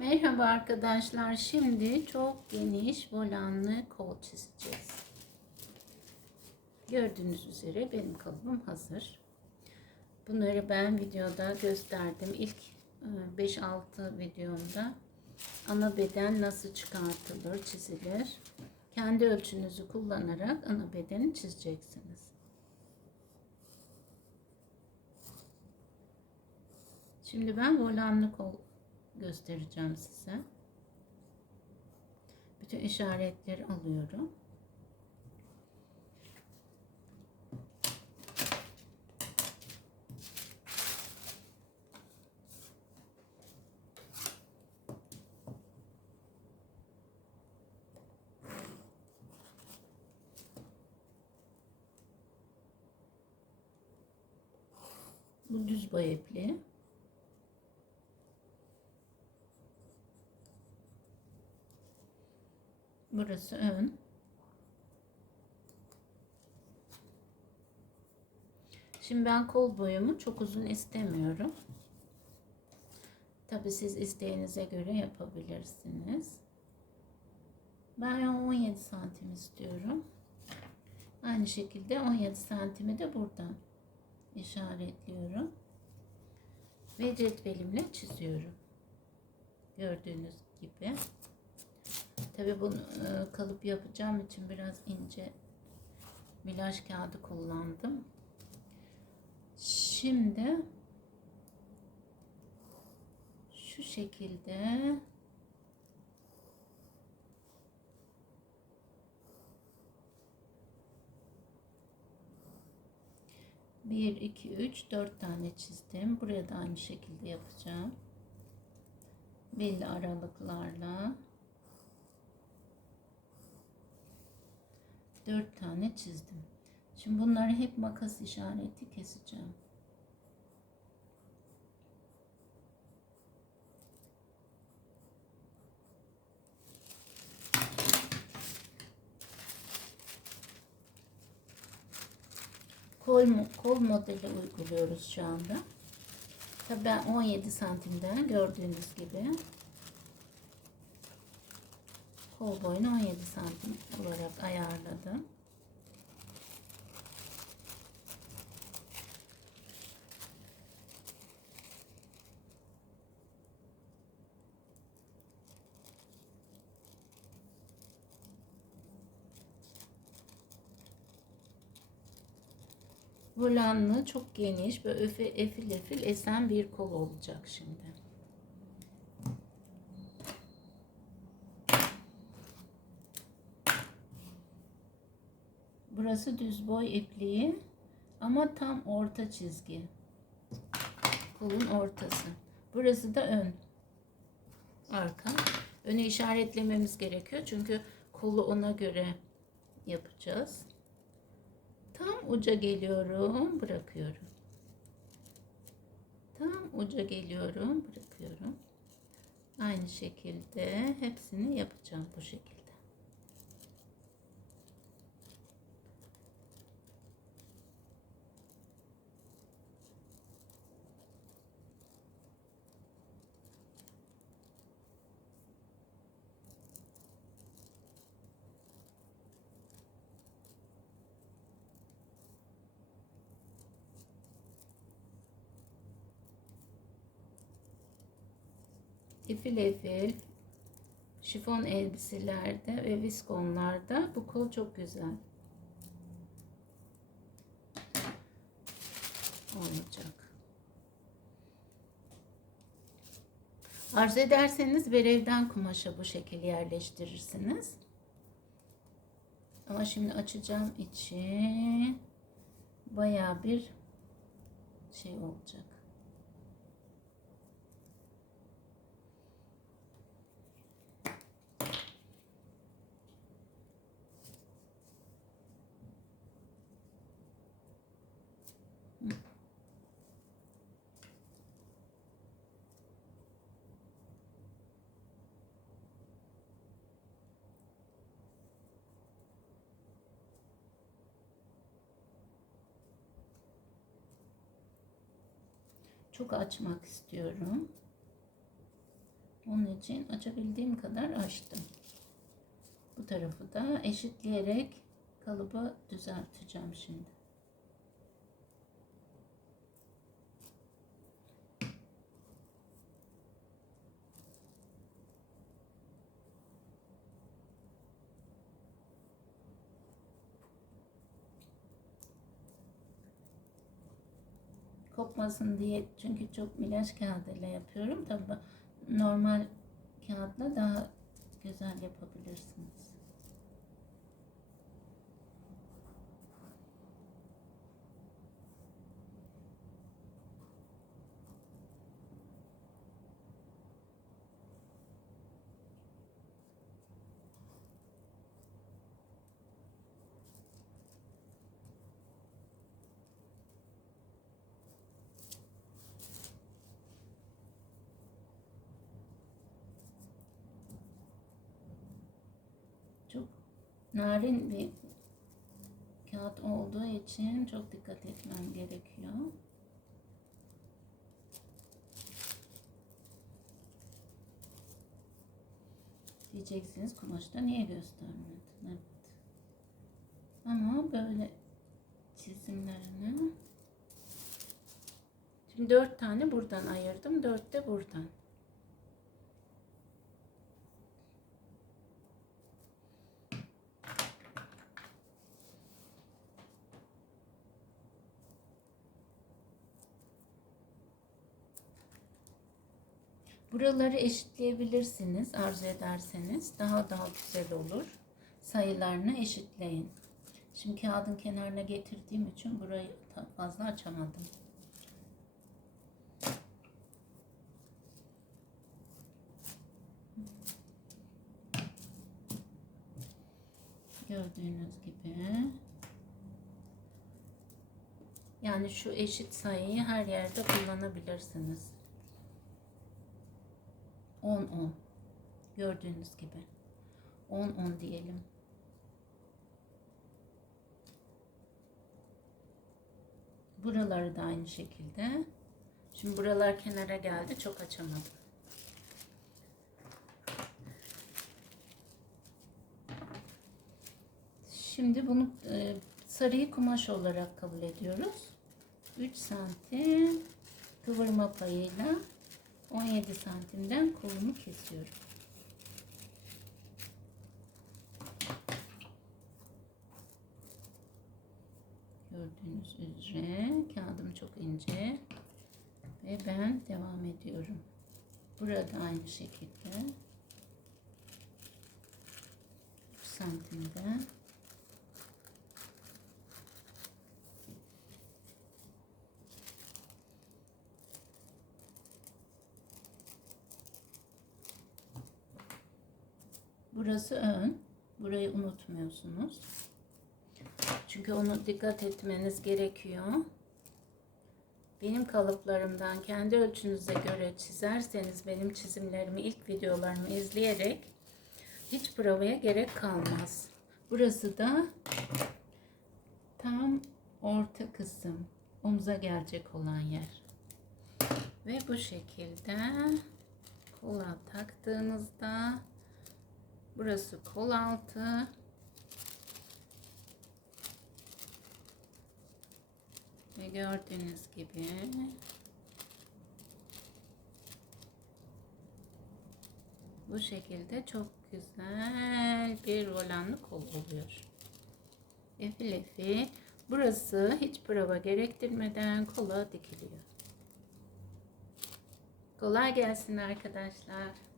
Merhaba arkadaşlar. Şimdi çok geniş volanlı kol çizeceğiz. Gördüğünüz üzere benim kalıbım hazır. Bunları ben videoda gösterdim. İlk 5-6 videomda ana beden nasıl çıkartılır, çizilir. Kendi ölçünüzü kullanarak ana bedeni çizeceksiniz. Şimdi ben volanlı kol göstereceğim size. Bütün işaretleri alıyorum. Bu düz boy ipliği. Burası ön. Şimdi ben kol boyumu çok uzun istemiyorum. Tabi siz isteğinize göre yapabilirsiniz. Ben 17 santim istiyorum. Aynı şekilde 17 santimi de buradan işaretliyorum. Ve cetvelimle çiziyorum. Gördüğünüz gibi. Tabi bunu e, kalıp yapacağım için biraz ince milaj kağıdı kullandım. Şimdi şu şekilde bir, iki, üç, dört tane çizdim. Buraya da aynı şekilde yapacağım. Belli aralıklarla. 4 tane çizdim. Şimdi bunları hep makas işareti keseceğim. Kol, kol modeli uyguluyoruz şu anda. Tabii ben 17 santimden gördüğünüz gibi kol boyunu 17 santim olarak Volanlı, çok geniş ve öfe, efil efil esen bir kol olacak şimdi. Burası düz boy ipliği ama tam orta çizgi. Kolun ortası. Burası da ön. Arka. Önü işaretlememiz gerekiyor çünkü kolu ona göre yapacağız. Uca geliyorum, bırakıyorum. Tam uca geliyorum, bırakıyorum. Aynı şekilde hepsini yapacağım bu şekilde. Efil efil şifon elbiselerde ve viskonlarda bu kol çok güzel olacak. Arzu ederseniz berevden kumaşa bu şekilde yerleştirirsiniz. Ama şimdi açacağım için baya bir şey olacak. Çok açmak istiyorum. Onun için açabildiğim kadar açtım. Bu tarafı da eşitleyerek kalıbı düzelteceğim şimdi. Kopmasın diye çünkü çok milaç kağıdıyla yapıyorum. Tabi normal kağıtla daha güzel yapabilirsiniz. Çok narin bir kağıt olduğu için çok dikkat etmem gerekiyor. Diyeceksiniz kumaşta niye göstermedin? Evet. Ama böyle çizimlerini Şimdi dört tane buradan ayırdım. Dört de buradan. Buraları eşitleyebilirsiniz arzu ederseniz. Daha daha güzel olur. Sayılarını eşitleyin. Şimdi kağıdın kenarına getirdiğim için burayı fazla açamadım. Gördüğünüz gibi. Yani şu eşit sayıyı her yerde kullanabilirsiniz. 10 10. Gördüğünüz gibi. 10 10 diyelim. Buraları da aynı şekilde. Şimdi buralar kenara geldi. Çok açamadım. Şimdi bunu e, sarıyı kumaş olarak kabul ediyoruz. 3 santim kıvırma payıyla 17 santimden kolumu kesiyorum. Gördüğünüz üzere kağıdım çok ince ve ben devam ediyorum. Burada aynı şekilde 3 santimden Burası ön. Burayı unutmuyorsunuz. Çünkü onu dikkat etmeniz gerekiyor. Benim kalıplarımdan kendi ölçünüze göre çizerseniz benim çizimlerimi ilk videolarımı izleyerek hiç provaya gerek kalmaz. Burası da tam orta kısım. Omuza gelecek olan yer. Ve bu şekilde kola taktığınızda Burası kol altı. Ve gördüğünüz gibi bu şekilde çok güzel bir volanlı kol oluyor. Efil efil. Burası hiç prova gerektirmeden kola dikiliyor. Kolay gelsin arkadaşlar.